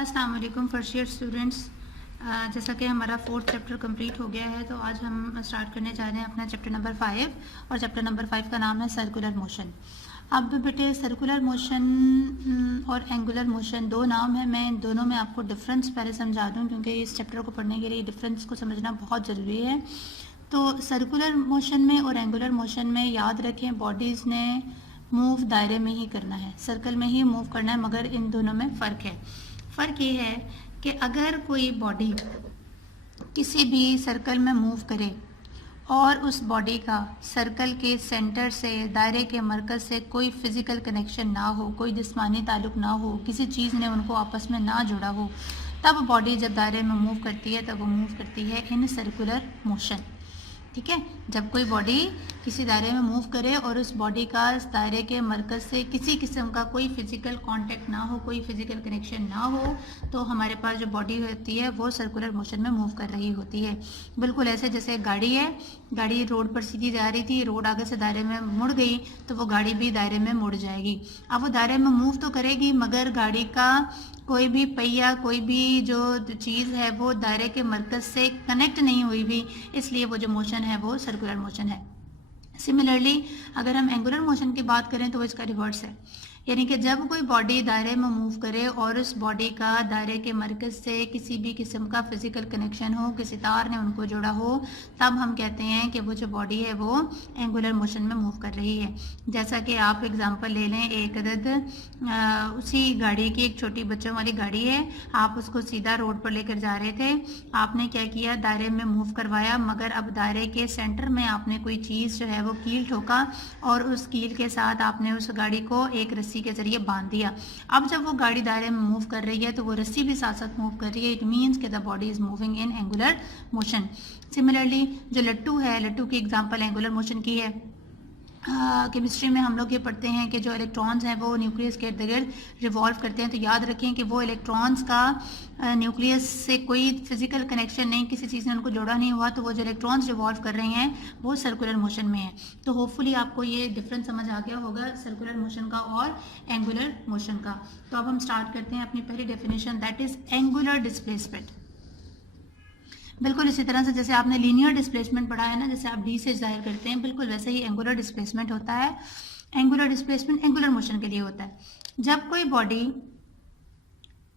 अस्सलाम वालेकुम first year students. जैसा कि हमारा 4th चैप्टर कंप्लीट हो गया है तो आज हम स्टार्ट करने जा रहे हैं अपना चैप्टर नंबर 5 और चैप्टर नंबर 5 का नाम है सर्कुलर मोशन। अब बेटे सर्कुलर मोशन और एंगुलर मोशन दो नाम है। मैं इन दोनों में आपको डिफरेंस पहले समझा दूं क्योंकि इस चैप्टर को पढ़ने के लिए डिफरेंस को समझना बहुत ज़रूरी है। तो सर्कुलर मोशन में और एंगुलर मोशन में याद रखें बॉडीज़ ने मूव दायरे में ही करना है, सर्कल में ही मूव करना है, मगर इन दोनों में फ़र्क है। फ़र्क ये है कि अगर कोई बॉडी किसी भी सर्कल में मूव करे और उस बॉडी का सर्कल के सेंटर से, दायरे के मरकज़ से कोई फिज़िकल कनेक्शन ना हो, कोई जिस्मानी ताल्लुक़ ना हो, किसी चीज़ ने उनको आपस में ना जुड़ा हो, तब बॉडी जब दायरे में मूव करती है तब वो मूव करती है इन सर्कुलर मोशन। ठीक है, जब कोई बॉडी किसी दायरे में मूव करे और उस बॉडी का इस दायरे के मरकज़ से किसी किस्म का कोई फिजिकल कांटेक्ट ना हो, कोई फिजिकल कनेक्शन ना हो, तो हमारे पास जो बॉडी होती है वो सर्कुलर मोशन में मूव कर रही होती है। बिल्कुल ऐसे जैसे गाड़ी है, गाड़ी रोड पर सीधी जा रही थी, रोड आगे से दायरे में मुड़ गई तो वो गाड़ी भी दायरे में मुड़ जाएगी। अब वो दायरे में मूव तो करेगी मगर गाड़ी का कोई भी पहिया, कोई भी जो चीज़ है वो दायरे के मरकज़ से कनेक्ट नहीं हुई भी, इसलिए वो जो मोशन है वो सर्कुलर मोशन है। सिमिलरली अगर हम एंगुलर मोशन की बात करें तो वो इसका रिवर्स है, यानी कि जब कोई बॉडी दायरे में मूव करे और उस बॉडी का दायरे के मरकज़ से किसी भी किस्म का फिजिकल कनेक्शन हो, किसी तार ने उनको जोड़ा हो, तब हम कहते हैं कि वो जो बॉडी है वो एंगुलर मोशन में मूव कर रही है। जैसा कि आप एग्जांपल ले लें, एक अदद उसी गाड़ी की, एक छोटी बच्चों वाली गाड़ी है, आप उसको सीधा रोड पर लेकर जा रहे थे, आपने क्या किया, दायरे में मूव करवाया, मगर अब दायरे के सेंटर में आपने कोई चीज़ जो है वो कील ठोका और उस कील के साथ आपने उस गाड़ी को एक रस्सी के जरिए बांध दिया। अब जब वो गाड़ी दायरे में मूव कर रही है तो वो रस्सी भी साथ साथ मूव कर रही है। इट मीन्स कि the body is moving in angular motion. Similarly जो लट्टू है, लट्टू की एग्जांपल एंगुलर मोशन की है। केमिस्ट्री में हम लोग ये पढ़ते हैं कि जो इलेक्ट्रॉन्स हैं वो न्यूक्लियस के इर्द गिर्द रिवॉल्व करते हैं, तो याद रखें कि वो इलेक्ट्रॉन्स का न्यूक्लियस से कोई फिजिकल कनेक्शन नहीं, किसी चीज़ ने उनको जोड़ा नहीं हुआ, तो वो जो इलेक्ट्रॉन्स रिवॉल्व कर रहे हैं वो सर्कुलर मोशन में है। तो होपफुली आपको ये डिफरेंस समझ आ गया होगा सर्कुलर मोशन का और एंगुलर मोशन का। तो अब हम स्टार्ट करते हैं अपनी पहली definition, that is angular displacement. बिल्कुल इसी तरह से जैसे आपने लीनियर डिस्प्लेसमेंट पढ़ा है ना, जैसे आप डी से जाहिर करते हैं, बिल्कुल वैसे ही एंगुलर डिस्प्लेसमेंट होता है। एंगुलर डिस्प्लेसमेंट एंगुलर मोशन के लिए होता है जब कोई बॉडी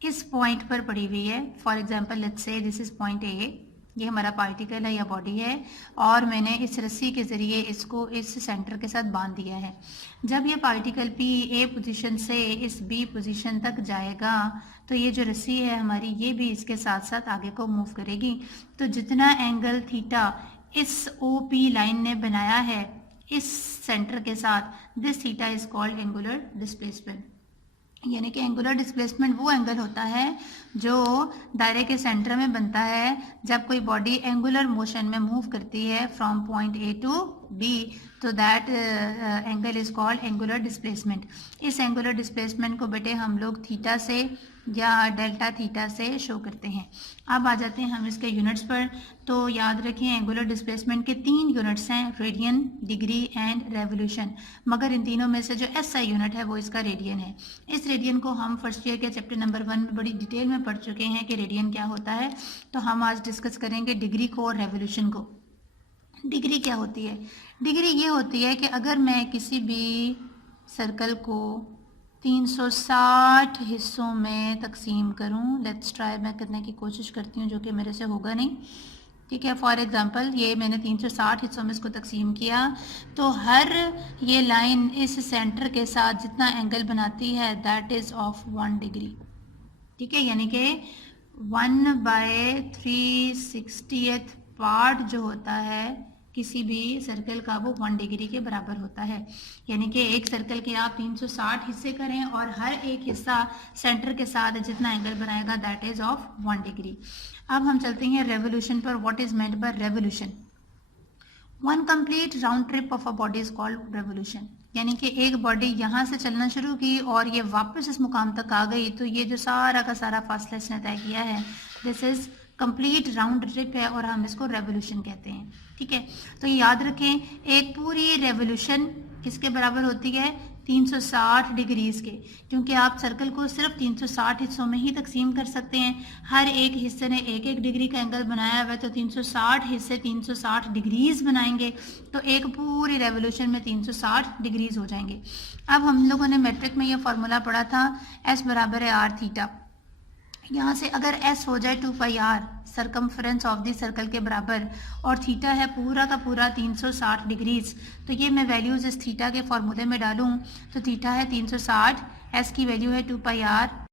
इस पॉइंट पर पड़ी हुई है, for example let's say this is point A, ये हमारा पार्टिकल है या बॉडी है और मैंने इस रस्सी के ज़रिए इसको इस सेंटर के साथ बांध दिया है। जब ये पार्टिकल पी ए पोजीशन से इस बी पोजीशन तक जाएगा तो ये जो रस्सी है हमारी, ये भी इसके साथ साथ आगे को मूव करेगी। तो जितना एंगल थीटा इस ओ पी लाइन ने बनाया है इस सेंटर के साथ, this theta is called angular displacement. यानी कि एंगुलर डिस्प्लेसमेंट वो एंगल होता है जो दायरे के सेंटर में बनता है जब कोई बॉडी एंगुलर मोशन में मूव करती है from point A to B, तो that angle is called angular displacement. इस एंगुलर डिस्प्लेसमेंट को बेटे हम लोग थीटा से या डेल्टा थीटा से शो करते हैं। अब आ जाते हैं हम इसके यूनिट्स पर। तो याद रखें एंगुलर डिस्प्लेसमेंट के 3 यूनिट्स हैं, रेडियन, डिग्री एंड रेवोल्यूशन, मगर इन तीनों में से जो एसआई यूनिट है वो इसका रेडियन है। इस रेडियन को हम फर्स्ट ईयर के चैप्टर नंबर 1 में बड़ी डिटेल में पढ़ चुके हैं कि रेडियन क्या होता है। तो हम आज डिस्कस करेंगे डिग्री को और रेवोल्यूशन को। डिग्री क्या होती है? डिग्री ये होती है कि अगर मैं किसी भी सर्कल को 360 हिस्सों में तकसीम करूं, लेट्स ट्राई, मैं करने की कोशिश करती हूं जो कि मेरे से होगा नहीं, ठीक है। फॉर एग्जांपल ये मैंने 360 हिस्सों में इसको तकसीम किया, तो हर ये लाइन इस सेंटर के साथ जितना एंगल बनाती है दैट इज़ ऑफ 1 डिग्री, ठीक है। यानी कि 1/360th पार्ट जो होता है किसी भी सर्कल का वो 1 डिग्री के बराबर होता है। यानी कि एक सर्कल के आप 360 हिस्से करें और हर एक हिस्सा सेंटर के साथ जितना एंगल बनाएगा दैट इज ऑफ 1 डिग्री। अब हम चलते हैं रेवोल्यूशन पर। What is meant by revolution? 1 complete round trip of a body is called revolution. यानी कि एक बॉडी यहाँ से चलना शुरू की और ये वापस इस मुकाम तक आ गई, तो ये जो सारा का सारा फासला इसने तय किया है, this is complete round trip है और हम इसको रेवोल्यूशन कहते हैं, ठीक है। तो याद रखें एक पूरी रेवोल्यूशन किसके बराबर होती है? 360 डिग्रीज के, क्योंकि आप सर्कल को सिर्फ 360 हिस्सों में ही तकसीम कर सकते हैं। हर एक हिस्से ने एक एक डिग्री का एंगल बनाया हुआ है, तो 360 हिस्से 360 डिग्रीज बनाएंगे, तो एक पूरी रेवोल्यूशन में 360 डिग्रीज हो जाएंगे। अब हम लोगों ने मैट्रिक में ये फार्मूला पढ़ा था, S बराबर है आर थीटा। यहाँ से अगर S हो जाए 2 पाई r circumference of the circle के बराबर, और थीटा है पूरा का पूरा 360 डिग्रीज, तो ये मैं वैल्यूज इस थीटा के फॉर्मूले में डालूँ तो थीटा है 360, S की वैल्यू है 2 पाई r